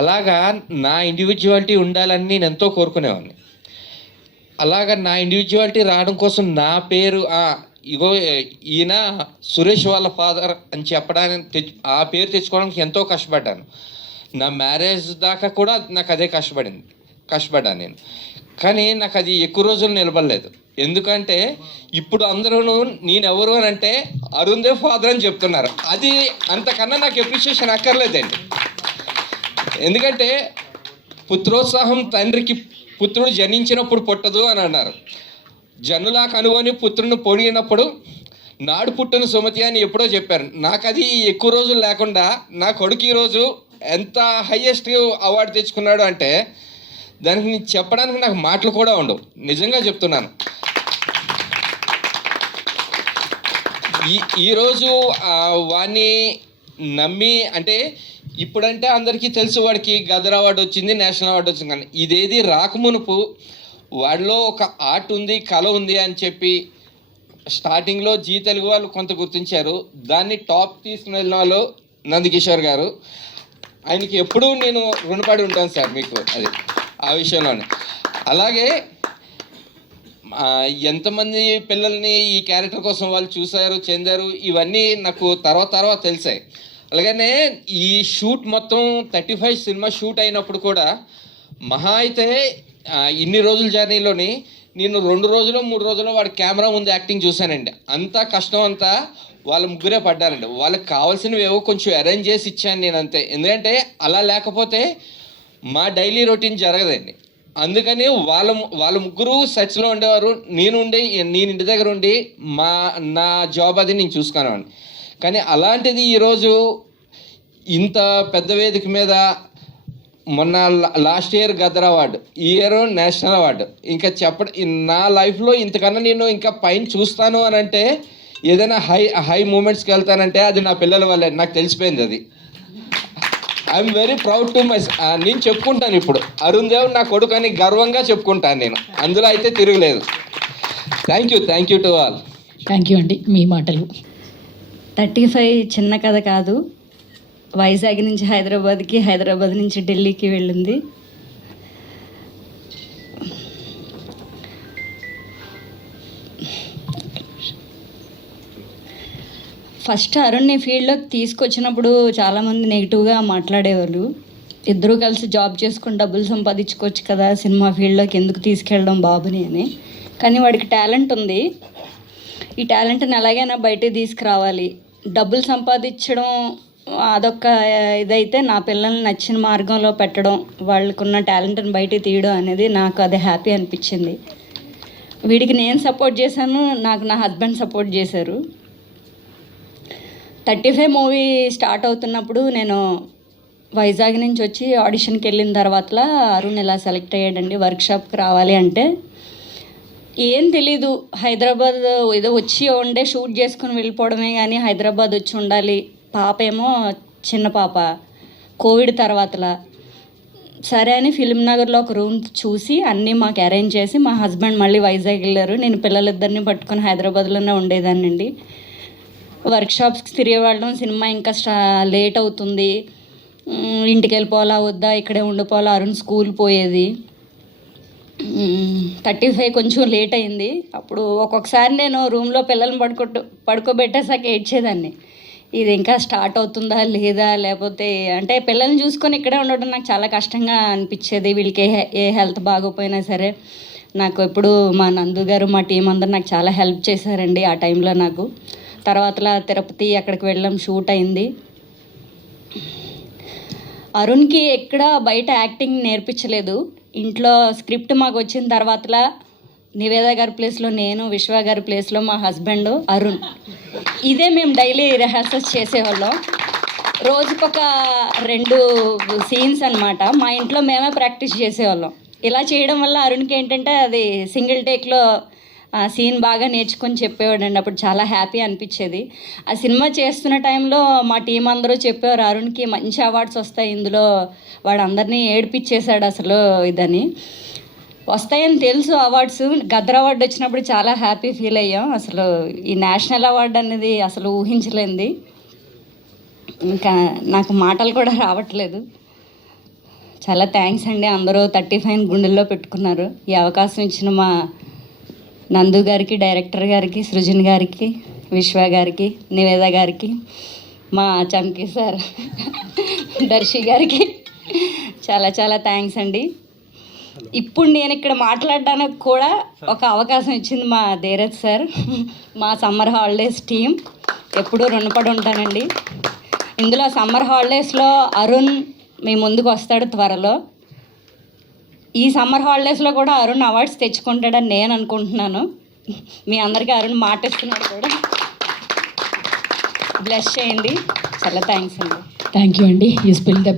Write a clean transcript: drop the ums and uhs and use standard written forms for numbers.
అలాగా నా ఇండివిజువాలిటీ ఉండాలని నేను ఎంతో కోరుకునేవాడిని. అలాగా నా ఇండివిజువాలిటీ రావడం కోసం నా పేరు ఇగో ఈయన సురేష్ వాళ్ళ ఫాదర్ అని చెప్పడానికి ఆ పేరు తెచ్చుకోవడానికి ఎంతో కష్టపడ్డాను. నా మ్యారేజ్ దాకా కూడా నాకు అదే కష్టపడ్డాను నేను. కానీ నాకు అది ఎక్కువ రోజులు నిలబడలేదు. ఎందుకంటే ఇప్పుడు అందరూ నేనెవరు అని అంటే అరుణ్ దేవ్ ఫాదర్ అని చెప్తున్నారు. అది అంతకన్నా నాకు ఎప్రిషియేషన్ అక్కర్లేదండి. ఎందుకంటే పుత్రోత్సాహం తండ్రికి పుత్రుడు జనించినప్పుడు పుట్టదు అని అన్నారు. జనులా కనుగొని పుత్రుని పొడిగినప్పుడు నాడు పుట్టిన సుమతి అని ఎప్పుడో చెప్పారు. నాకు అది ఎక్కువ రోజులు లేకుండా నా కొడుకు ఈరోజు ఎంత హైయెస్ట్ అవార్డు తెచ్చుకున్నాడు అంటే దానికి చెప్పడానికి నాకు మాటలు కూడా ఉండవు. నిజంగా చెప్తున్నాను. ఈరోజు వాడిని నమ్మి అంటే ఇప్పుడంటే అందరికీ తెలుసు వాడికి గదర్ అవార్డు వచ్చింది, నేషనల్ అవార్డు వచ్చింది. కానీ ఇదేది రాకమునుపు వాడిలో ఒక ఆర్ట్ ఉంది, కళ ఉంది అని చెప్పి స్టార్టింగ్లో జీ తెలుగు వాళ్ళు కొంత గుర్తించారు. దాన్ని టాప్ తీసుకుని వెళ్ళిన వాళ్ళు నందకిషోర్ గారు. ఆయనకి ఎప్పుడూ నేను రుణపడి ఉంటాను సార్ మీకు అది ఆ విషయంలోనే. అలాగే ఎంతమంది పిల్లల్ని ఈ క్యారెక్టర్ కోసం వాళ్ళు చూశారు, చెందారు, ఇవన్నీ నాకు తర్వాత తెలిసాయి. అలాగనే ఈ షూట్ మొత్తం 35 సినిమా షూట్ అయినప్పుడు కూడా మహా అయితే ఇన్ని రోజుల జర్నీలోని నేను 2 రోజులు 3 రోజులు వాడి కెమెరా ముందు యాక్టింగ్ చూశానండి. అంతా కష్టం అంతా వాళ్ళ ముగ్గురే పడ్డారండి. వాళ్ళకి కావాల్సినవి ఏవో కొంచెం అరేంజ్ చేసి ఇచ్చాను నేను అంతే. ఎందుకంటే అలా లేకపోతే మా డైలీ రొటీన్ జరగదండి. అందుకని వాళ్ళ ముగ్గురు సెట్స్లో ఉండేవారు. నేను ఇంటి దగ్గర ఉండి నా జాబ్ అది నేను చూసుకునేవాడిని. కానీ అలాంటిది ఈరోజు ఇంత పెద్ద వేదిక మీద మొన్న లాస్ట్ ఇయర్ గదర్ అవార్డు, ఈ ఇయర్ నేషనల్ అవార్డు, ఇంకా నా లైఫ్లో ఇంతకన్నా నేను ఇంకా పైన చూస్తాను అని అంటే ఏదైనా హై మూమెంట్స్కి వెళ్తానంటే అది నా పిల్లల వల్లే. నాకు తెలిసిపోయింది అది. I'm very proud to my. నేను చెప్పుకుంటాను ఇప్పుడు అరుణ్ దేవ్ నా కొడుకు అని గర్వంగా చెప్పుకుంటాను నేను. అందులో అయితే తిరగలేదు. Thank you to all. Thank you అండి. మీ మాటలు. 35 చిన్న కథ కాదు. వైజాగ్ నుంచి హైదరాబాద్కి, హైదరాబాద్ నుంచి ఢిల్లీకి వెళ్ళింది. ఫస్ట్ అరుణ్ని ఫీల్డ్లోకి తీసుకొచ్చినప్పుడు చాలామంది నెగిటివ్గా మాట్లాడేవాళ్ళు. ఇద్దరూ కలిసి జాబ్ చేసుకొని డబ్బులు సంపాదించుకోవచ్చు కదా, సినిమా ఫీల్డ్లోకి ఎందుకు తీసుకెళ్ళడం బాబుని అని. కానీ వాడికి టాలెంట్ ఉంది. ఈ టాలెంట్ని ఎలాగైనా బయటకు తీసుకురావాలి. డబ్బులు సంపాదించడం అదొక ఇదైతే, నా పిల్లల్ని నచ్చిన మార్గంలో పెట్టడం, వాళ్ళకున్న టాలెంట్ని బయటకు తీయడం అనేది నాకు అది హ్యాపీ అనిపించింది. వీడికి నేను సపోర్ట్ చేశాను, నాకు నా హస్బెండ్ సపోర్ట్ చేశారు. 35 మూవీ స్టార్ట్ అవుతున్నప్పుడు నేను వైజాగ్ నుంచి వచ్చి ఆడిషన్కి వెళ్ళిన తర్వాత అరుణ్ ఇలా సెలెక్ట్ అయ్యాడండి వర్క్షాప్కి రావాలి అంటే. ఏం తెలీదు, హైదరాబాద్ ఏదో వచ్చి ఉండే షూట్ చేసుకుని వెళ్ళిపోవడమే కానీ హైదరాబాద్ వచ్చి ఉండాలి. పాప ఏమో చిన్న పాప, కోవిడ్ తర్వాతలా. సరే అని ఫిల్మ్ నగర్లో ఒక రూమ్ చూసి అన్నీ మాకు అరేంజ్ చేసి మా హస్బెండ్ మళ్ళీ వైజాగ్ వెళ్ళారు. నేను పిల్లలిద్దరిని పట్టుకొని హైదరాబాద్లోనే ఉండేదానండి. వర్క్షాప్స్కి తిరిగేవాళ్ళం. సినిమా ఇంకా లేట్ అవుతుంది, ఇంటికి వెళ్ళిపోవాలా వద్దా, ఇక్కడే ఉండిపోవాలా. అరుణ్ స్కూల్ పోయేది. 35 కొంచెం లేట్ అయింది. అప్పుడు ఒక్కొక్కసారి నేను రూమ్లో పిల్లల్ని పడుకోబెట్టేసాక ఏడ్చేదాన్ని. ఇది ఇంకా స్టార్ట్ అవుతుందా లేదా, లేకపోతే అంటే పిల్లల్ని చూసుకొని ఇక్కడే ఉండడం నాకు చాలా కష్టంగా అనిపించేది. వీళ్ళకి ఏ హెల్త్ బాగోపోయినా సరే నాకు ఎప్పుడు మా నందు గారు, మా టీం అందరూ నాకు చాలా హెల్ప్ చేశారండి ఆ టైంలో నాకు. తర్వాత తిరుపతి అక్కడికి వెళ్ళాం, షూట్ అయింది. అరుణ్కి ఎక్కడ బయట యాక్టింగ్ నేర్పించలేదు. ఇంట్లో స్క్రిప్ట్ మాకు వచ్చిన తర్వాతలా నివేద గారి ప్లేస్లో నేను, విశ్వ గారి ప్లేస్లో మా హస్బెండ్ అరుణ్, ఇదే మేము డైలీ రిహార్సల్స్ చేసేవాళ్ళం. రోజుకొక 2 సీన్స్ అనమాట. మా ఇంట్లో మేమే ప్రాక్టీస్ చేసేవాళ్ళం. ఇలా చేయడం వల్ల అరుణ్కి ఏంటంటే అది సింగిల్ టేక్లో సీన్ బాగా నేర్చుకొని చెప్పేవాడండి. అప్పుడు చాలా హ్యాపీ అనిపించేది. ఆ సినిమా చేస్తున్న టైంలో మా టీం అందరూ చెప్పేవారు అరుణ్కి మంచి అవార్డ్స్ వస్తాయి ఇందులో, వాడు అందరినీ ఏడిపించేశాడు అసలు ఇదని. వస్తాయని తెలుసు అవార్డ్స్. గదర్ అవార్డు వచ్చినప్పుడు చాలా హ్యాపీ ఫీల్ అయ్యాం. అసలు ఈ నేషనల్ అవార్డు అనేది అసలు ఊహించలేంది. ఇంకా నాకు మాటలు కూడా రావట్లేదు. చాలా థ్యాంక్స్ అండి. అందరూ 35 గుండెల్లో పెట్టుకున్నారు. ఈ అవకాశం ఇచ్చిన మా నందు గారికి, డైరెక్టర్ గారికి, సృజన్ గారికి, విశ్వ గారికి, నివేద గారికి, మా చమ్కీ సార్ దర్శి గారికి చాలా చాలా థ్యాంక్స్ అండి. ఇప్పుడు నేను ఇక్కడ మాట్లాడడానికి కూడా ఒక అవకాశం ఇచ్చింది మా ధీరజ్ సార్, మా సమ్మర్ హాలిడేస్ టీం. ఎప్పుడూ రుణపడి ఉంటానండి. ఇందులో సమ్మర్ హాలిడేస్లో అరుణ్ మీ ముందుకు వస్తాడు త్వరలో. ఈ సమ్మర్ హాలిడేస్లో కూడా అరుణ్ అవార్డ్స్ తెచ్చుకుంటాడని నేను అనుకుంటున్నాను. మీ అందరికీ అరుణ్ మాట ఇస్తున్నాడు కూడా. బ్లెస్ చేయండి. చాలా థ్యాంక్స్ అండి. థ్యాంక్ యూ అండి. You spill the